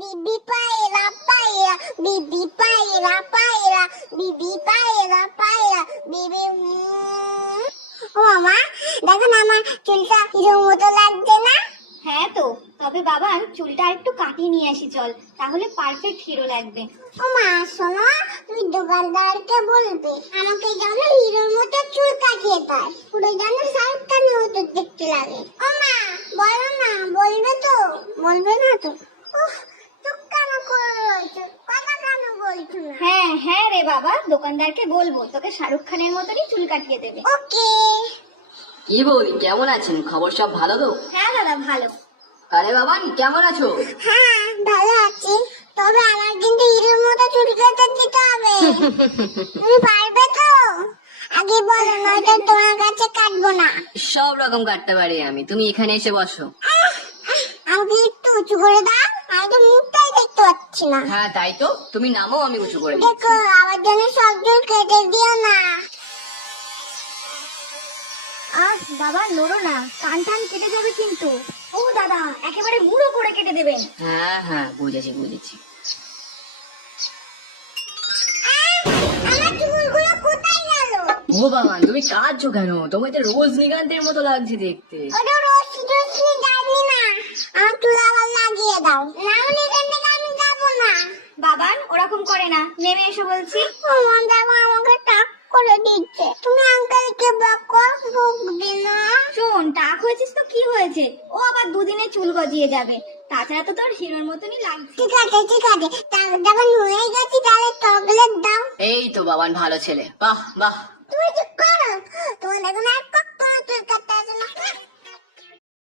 Bibi paella, paella, bibi paella, paella, bibi paella, paella, bibi ও মামা দেখো না আমার চুলটা হিরোর মতো লাগছে না? হ্যাঁ তো, তবে বাবা চুলটা একটু কাটিয়ে নিয়ে আসি চল, তাহলে পারফেক্ট হিরো লাগবে। ও মা শোনো, তুমি দোকানদারকে বলবে আমাকে যেন হিরোর মতো চুল কাটিয়ে দেয়, পুরো যেন শাহরুখ খানের মতো দেখতে লাগে। ও মা বলো না, বলবে তো? বলবে না তো? উফ, চুপ কেন করে রয়েছে, কথা কেন বলছো না? হ্যাঁ হ্যাঁ রে বাবা, দোকানদারকে বলবো তোকে শাহরুখ খানের মতনই চুল কাটিয়ে দেবে। ওকে। কি বৌদি, কেমন আছেন? খবর সব ভালো তো? হ্যাঁ দাদা ভালো। আরে বাবা, কেমন আছো? হ্যাঁ ভালো আছি, তবে আমার কিন্তু হিরোর মতো চুল কেটে দিতে হবে। তুমি পারবে তো? আগে বলো, নয়তো তোমার কাছে কাটবো না। সব রকম কাটতে পারি আমি, তুমি এখানে এসে বসো। আমাকে একটু উঁচু করে দাও, আমি তো মুখটাই দেখতে পাচ্ছি না। হ্যাঁ তাই তো, তুমি নামো, আমি উঁচু করে দিচ্ছি। দেখো আমার জন্য সব চুল কেটে দিও না। আহ বাবা নড়ো না, কান টান কেটে যাবে কিন্তু। ও দাদা একেবারে মুড়ো করে কেটে দেবেন। হ্যাঁ হ্যাঁ, বুঝেছি বুঝেছি। আমার চুলগুলো কোথায় গেল? ও বাবা, তুমি কাঁদছো কেন? তোমাকে রজনীকান্তের মতো লাগছে দেখতে। ওটা রশ্মি টশ্মি যায়নি না, আমার চুল আবার লাগিয়ে দাও, না হলে এখান থেকে আমি যাবো না। বাবান ওরকম করে না, নেমে এসো বলছি। আমার দেখো আমাকে টাক করে দিচ্ছে, তুমি আঙ্কেলকে বকো, বকবে না। শোন, টাক হয়েছিস তো কি হয়েছে, ও আবার দুদিনে চুল গজিয়ে যাবে, তাছাড়া তো তোর হিরোর মতনই লাগছে। ঠিক আছে ঠিক আছে, টাক যখন হয়ে গেছি তাহলে চকলেট দাও। এই তো বাবান, ভালো ছেলে, বাহ বাহ। তুমি চুপ করো, তোমার দেখো না, আর কত চুল কাটতে আসে না।